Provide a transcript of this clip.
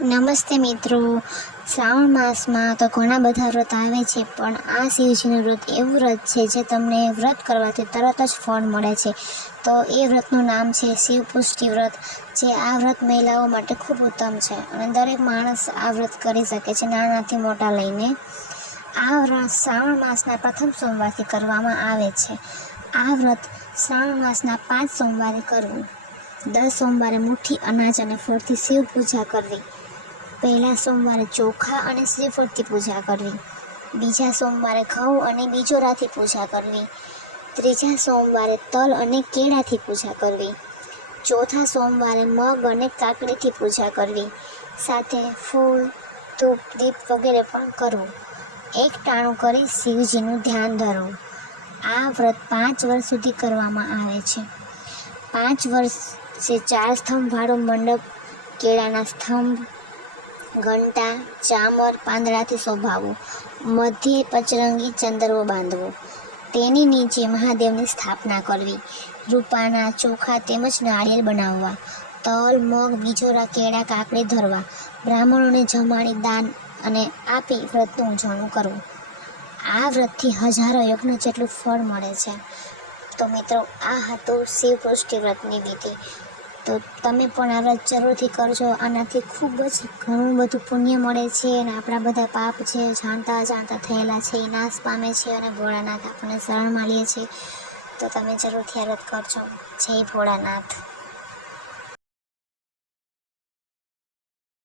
નમસ્તે મિત્રો, શ્રાવણ માસમાં તો ઘણા બધા વ્રત આવે છે, પણ આ શિવજીનું વ્રત એવું વ્રત છે જે તમને વ્રત કરવાથી તરત જ ફળ મળે છે. તો એ વ્રતનું નામ છે શિવ પુષ્ટિ વ્રત, જે આ વ્રત મહિલાઓ માટે ખૂબ ઉત્તમ છે અને દરેક માણસ આ વ્રત કરી શકે છે, નાનાથી મોટા લઈને. આ વ્રત શ્રાવણ માસના પ્રથમ સોમવારથી કરવામાં આવે છે. આ વ્રત શ્રાવણ માસના 5 સોમવારે કરવું. દર સોમવારે મુઠ્ઠી અનાજ અને ફળથી શિવ પૂજા કરવી. પહેલા સોમવારે ચોખા અને શ્રીફળથી પૂજા કરવી. બીજા સોમવારે ઘઉં અને બીજોરાથી પૂજા કરવી. ત્રીજા સોમવારે તલ અને કેળાથી પૂજા કરવી. ચોથા સોમવારે મગ અને કાકડીથી પૂજા કરવી. સાથે ફૂલ, ધૂપ, દીપ વગેરે પણ કરવું. એક ટાણું કરી શિવજીનું ધ્યાન ધરવું. આ વ્રત 5 વર્ષ સુધી કરવામાં આવે છે. 5 વર્ષે 4 સ્તંભવાળો મંડપ, કેળાના સ્તંભ, ઘંટા, ચામર, પાંદડાથી શોભાવવું. મધ્યે પચરંગી ચંદરવો બાંધવો. તેની નીચે મહાદેવની સ્થાપના કરવી. રૂપાના, ચોખા તેમજ નાળિયેર બનાવવા. તલ, મગ, બીજોરા, કેળા, કાકડી ધરવા. બ્રાહ્મણોને જમાડી દાન અને આપી વ્રતનું ઉજવણું કરવું. આ વ્રતથી હજારો યજ્ઞ જેટલું ફળ મળે છે. તો મિત્રો, આ હતું શિવ પુષ્ટિ વ્રતની વિધિ. તો તમે પણ આ વ્રત જરૂરથી કરજો. આનાથી ખૂબ જ ઘણું બધું પુણ્ય મળે છે અને આપણા બધા પાપ છે, જાણતા અજાણતા થયેલા છે, એ નાશ પામે છે અને ભોળાનાથ આપણને શરણમાં લે છે. તો તમે જરૂરથી આ વ્રત કરજો. જય ભોળાનાથ.